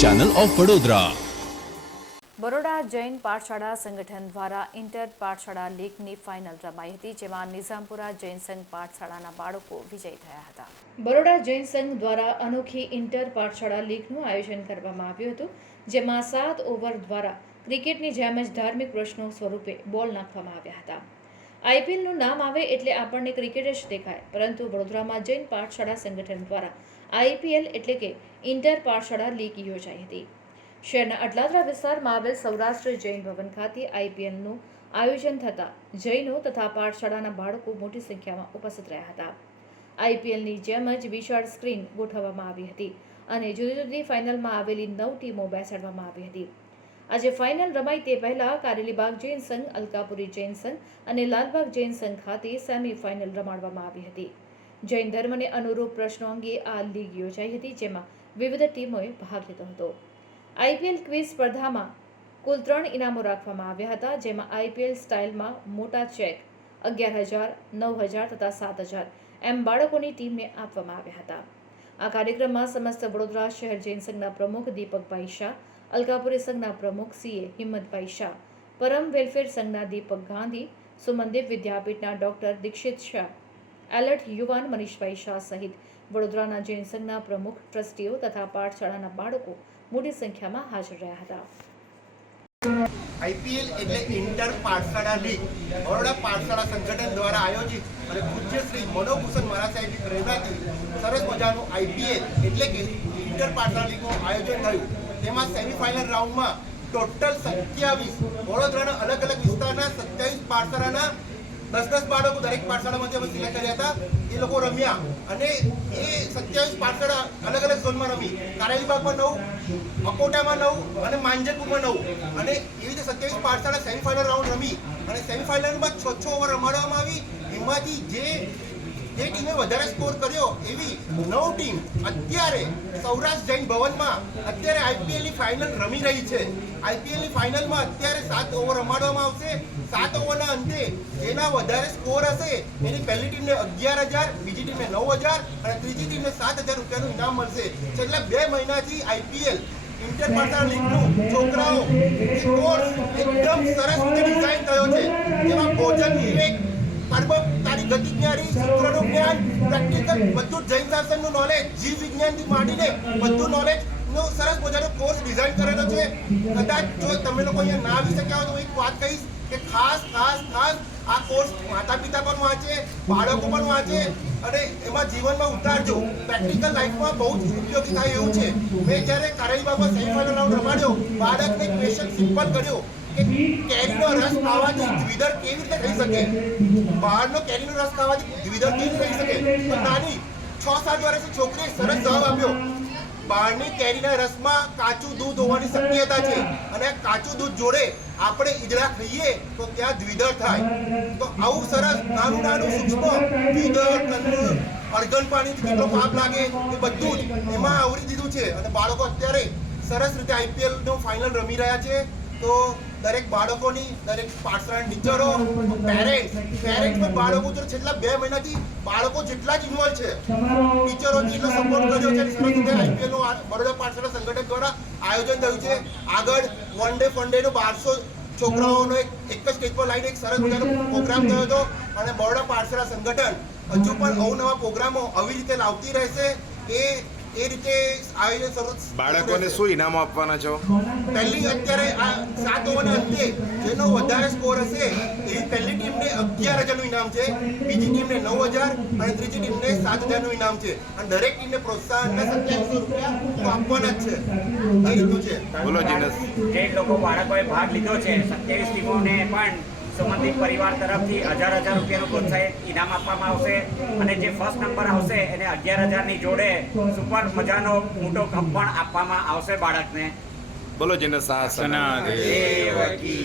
Channel of Vadodara Baroda Jain પાઠશાળા સંગઠન દ્વારા inter પાઠશાળા લીગની final રમાઈ હતી જેમાં નિઝામપુરા જૈન સંઘ પાઠશાળાના બાળકો વિજય થયા હતા. બરોડા જૈન સંઘ દ્વારા અનોખી ઇન્ટર પાઠશાળા લીગનું આયોજન કરવામાં આવ્યું હતું જેમાં સાત ઓવર દ્વારા ક્રિકેટની જેમ જ ધાર્મિક પ્રશ્નો સ્વરૂપે બોલ નાખવામાં આવ્યા હતા. આઈપીએલનું નામ આવે એટલે આપણને ક્રિકેટ જ દેખાય. પરંતુ વડોદરામાં જૈન પાઠશાળા સંગઠન દ્વારા આઈપીએલ એટલે કે ઇન્ટર પાઠશાળા લીગ યોજાઈ હતી. શહેરના અટલાદરા વિસ્તારમાં આવેલ સૌરાષ્ટ્ર જૈન ભવન ખાતે આઈપીએલનું આયોજન થતાં જૈનો તથા પાઠશાળાના બાળકો મોટી સંખ્યામાં ઉપસ્થિત રહ્યા હતા. આઈપીએલની જેમ જ વિશાળ સ્ક્રીન ગોઠવવામાં આવી હતી અને જુદી જુદી ફાઇનલમાં આવેલી નવ ટીમો બેસાડવામાં આવી હતી. આજે ફાઇનલ રમાઈ તે પહેલા કારેલીબાગ જૈન સંઘ, અલકાપુરી જૈન સંઘ અને લાલબાગ જૈન સંઘ ખાતે સેમી ફાઇનલ રમાડવામાં આવી હતી. જૈન ધર્મને અનુરૂપ પ્રશ્નો અંગે આ લીગ યોજાઈ હતી જેમાં વિવિધ ટીમોએ ભાગ લીધો હતો. આઈપીએલ ક્વિઝ સ્પર્ધામાં કુલ ત્રણ ઇનામો રાખવામાં આવ્યા હતા, જેમાં આઈપીએલ સ્ટાઇલમાં મોટા ચેક અગિયાર હજાર, નવ હજાર તથા સાત હજાર એમ બાળકોની ટીમને આપવામાં આવ્યા હતા. આ કાર્યક્રમમાં સમસ્ત વડોદરા શહેર જૈન સંઘના પ્રમુખ દીપકભાઈ શાહ અલકાપુરી સંઘના પ્રમુખ સીએ હિંમતભાઈ શાહ, પરમ વેલફેર સંઘના દીપક ગાંધી, સુમનદીપ વિદ્યાપીઠના ડોક્ટર દીક્ષિત શાહ, એલર્ટ યુવાન મનીષભાઈ શાહ સહિત વડોદરાના જૈન સંઘના પ્રમુખ, ટ્રસ્ટીઓ તથા પાઠશાળાના બાળકો મોટી સંખ્યામાં હાજર રહ્યા હતા. આઈપીએલ એટલે ઇન્ટર પાઠશાળા લીગ. બરોડા પાઠશાળા સંગઠન દ્વારા આયોજિત અને પૂજ્ય શ્રી મનોભૂષણ મહારાજ સાહેબની પ્રેરણાથી સરસ મજાનું આઈપીએલ એટલે કે ઇન્ટર પાઠશાળા લીગનું આયોજન થયું. તેમાં સેમિફાઇનલ રાઉન્ડમાં ટોટલ સત્યાવીસ. વડોદરાના અલગ અલગ વિસ્તારના સત્યાવીસ પાઠશાળાના દસ દસ બાળકો દરેક પાઠશાળામાંથી અમે સિલેક્ટ કર્યા હતા. એ લોકો રમ્યા અને એ સત્યાવીસ પાઠશાળા અલગ અલગ ઝોનમાં રમી. કારેલીબાગમાં નવ, અકોટામાં નવ અને માંજલપુરમાં નવ. અને એવી રીતે સત્યાવીસ પાઠશાળા સેમિફાઇનલ રાઉન્ડ રમી. અને સેમિફાઇનલમાં છ છ ઓવર રમાડવામાં આવી. એમાંથી જે જે ટીમે વધારે સ્કોર કર્યો એવી નવ ટીમ અત્યારે સૌરાષ્ટ્ર જૈન ભવનમાં અત્યારે આઈપીએલની ફાઇનલ રમી રહી છે. આઈપીએલની ફાઇનલમાં અત્યારે સાત ઓવર રમાડવામાં આવશે. સાત ઓવરના અંતે જેના વધારે સ્કોર હશે, એની પહેલી ટીમને અગિયાર હજાર, બીજી ટીમને નવ હજાર અને ત્રીજી ટીમને સાત હજાર રૂપિયાનું ઇનામ મળશે. છેલ્લા બે મહિનાથી આઈપીએલ ઇન્ટર પાર્ટનર લીગનું છોકરાઓ કોર્સ એકદમ સરસ રીતે ડિઝાઇન થયો છે. જેમાં ભોજન, વિવેક કર્મ તારી ગતિ જ્ઞાની સૂત્રનું જ્ઞાન પ્રેક્ટિકલ બધું જૈન શાસનનું નોલેજ જીવ વિજ્ઞાનથી માંડીને બધું નોલેજ નો સરસ મજાનો કોર્સ ડિઝાઇન કરેલો છે. કદાચ જો તમે લોકો અહીંયા ના આવી શક્યા હોય તો એક વાત કહીશ કે ખાસ ખાસ ખાસ આ કોર્સ માતા પિતા પણ વાંચે, બાળકો પણ વાંચે અને એમાં જીવનમાં ઉતારજો. પ્રેક્ટિકલ લાઈફમાં બહુ જ ઉપયોગી થાય એવું છે. મેં જ્યારે કારેલીબાગમાં સેમિફાઇનલ રાઉન્ડ રમાડ્યો, બાળકને ક્વેશ્ચન સિમ્પલ કર્યો. કે કેરીનો રસ ખાવાથી દ્વિધર કેવી રીતે થઈ શકે? બહારનો કેરીનો રસ ખાવાથી દ્વિધર કેવી થઈ શકે? તો નાની, છ સાત વર્ષની છોકરીએ સરસ જવાબ આપ્યો. બહારની કેરીના રસમાં કાચું દૂધ હોવાની શક્યતા છે અને કાચું દૂધ જોડે આપણે ઈદડા ખાઈએ તો ત્યાં દ્વિધર થાય. તો આવું સરસ નાનું નાનું સૂક્ષ્મ દ્વિધર કંદમૂળ અડગન પાણી કેટલો પાપ લાગે એ બધું જ એમાં આવરી દીધું છે. અને બાળકો અત્યારે સરસ રીતે આઈપીએલ નો ફાઇનલ રમી રહ્યા છે. તો દરેક બાળકોની દરેક પાઠશાળા ટીચરો પેરેન્ટ્સ પેરેન્ટ્સ પણ બાળકો જો છેલ્લા બે મહિનાથી બાળકો જેટલા જ ઇન્વોલ્વ છે ટીચરો જેટલો સપોર્ટ કર્યો છે સરસ આઈપીએલનું બરોડા પાઠશાળા સંગઠન દ્વારા આયોજન થયું છે. આગળ વન ડે ફન ડે નો બારસો છોકરાઓનો એક એક જ સ્ટેજ પર લાઈને, એક સરસ પ્રોગ્રામ થયો હતો. અને બરોડા પાઠશાળા સંગઠન હજુ પણ અવનવા પ્રોગ્રામો આવી રીતે લાવતી રહેશે. એ એ રીતે આયોજન શરૂ બાળકોને શું ઇનામો આપવાના છો? પહેલી અત્યારે આ સાત ઓવરના અંતે જેનો વધારે સ્કોર હશે એ પહેલી ટીમને અગિયાર હજારનું ઇનામ છે બીજી ટીમને નવ હજાર અને ત્રીજી ટીમને સાત હજારનું ઇનામ છે. અને દરેક ટીમને પ્રોત્સાહનના સત્યાવીસો રૂપિયા આપવાના જ છે. એ રીતનું છે. બોલો જીનસ. જે લોકો બાળકોએ ભાગ લીધો છે સત્યાવીસ ટીમોને પણ સંબંધિત પરિવાર તરફથી હજાર હજાર રૂપિયાનું પ્રોત્સાહિત ઇનામ આપવામાં આવશે અને જે ફર્સ્ટ નંબર આવશે એને અગિયાર હજારની જોડે સુપર મજાનો મોટો કપ પણ આપવામાં આવશે બાળકને. બોલો જેને દેવકી